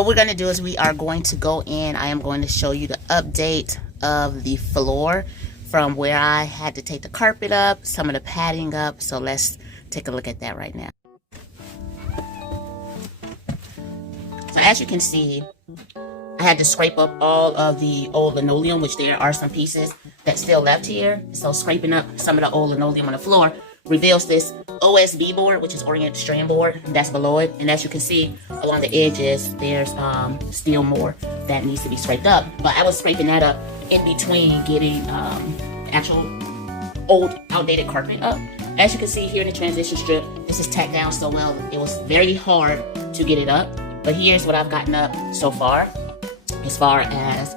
what we're going to do is we are going to go in. I am going to show you the update of the floor from where I had to take the carpet up, some of the padding up. So let's take a look at that right now. So as you can see, I had to scrape up all of the old linoleum, which there are some pieces that still left here. So scraping up some of the old linoleum on the floor reveals this OSB board, which is oriented strand board, that's below it. And as you can see along the edges, there's still more that needs to be scraped up. But I was scraping that up in between getting actual old outdated carpet up. As you can see here in the transition strip, this is tacked down so well, it was very hard to get it up. But here's what I've gotten up so far as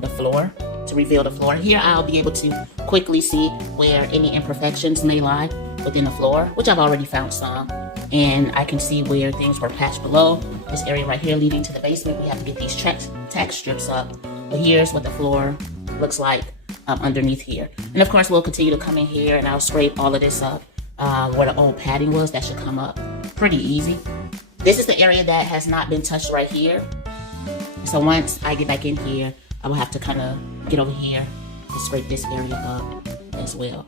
the floor, to reveal the floor. Here I'll be able to quickly see where any imperfections may lie within the floor, which I've already found some. And I can see where things were patched below. This area right here leading to the basement, we have to get these tack strips up. But here's what the floor looks like underneath here. And of course we'll continue to come in here and I'll scrape all of this up where the old padding was. That should come up pretty easy. This is the area that has not been touched right here. So once I get back in here, I will have to kind of get over here and scrape this area up as well.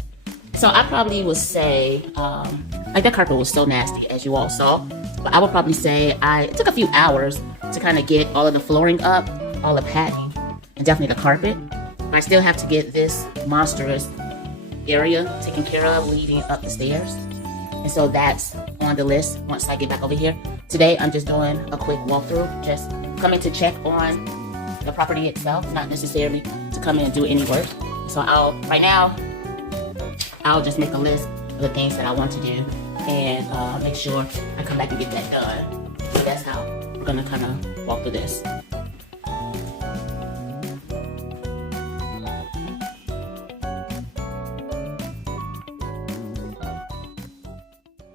So I probably would say, like that carpet was so nasty as you all saw, but I would probably say it took a few hours to kind of get all of the flooring up, all the padding, and definitely the carpet. But I still have to get this monstrous area taken care of leading up the stairs. And so that's on the list once I get back over here. Today, I'm just doing a quick walkthrough, just coming to check on the property itself, not necessarily to come in and do any work. So right now, I'll just make a list of the things that I want to do and make sure I come back and get that done. So that's how we're gonna kind of walk through this.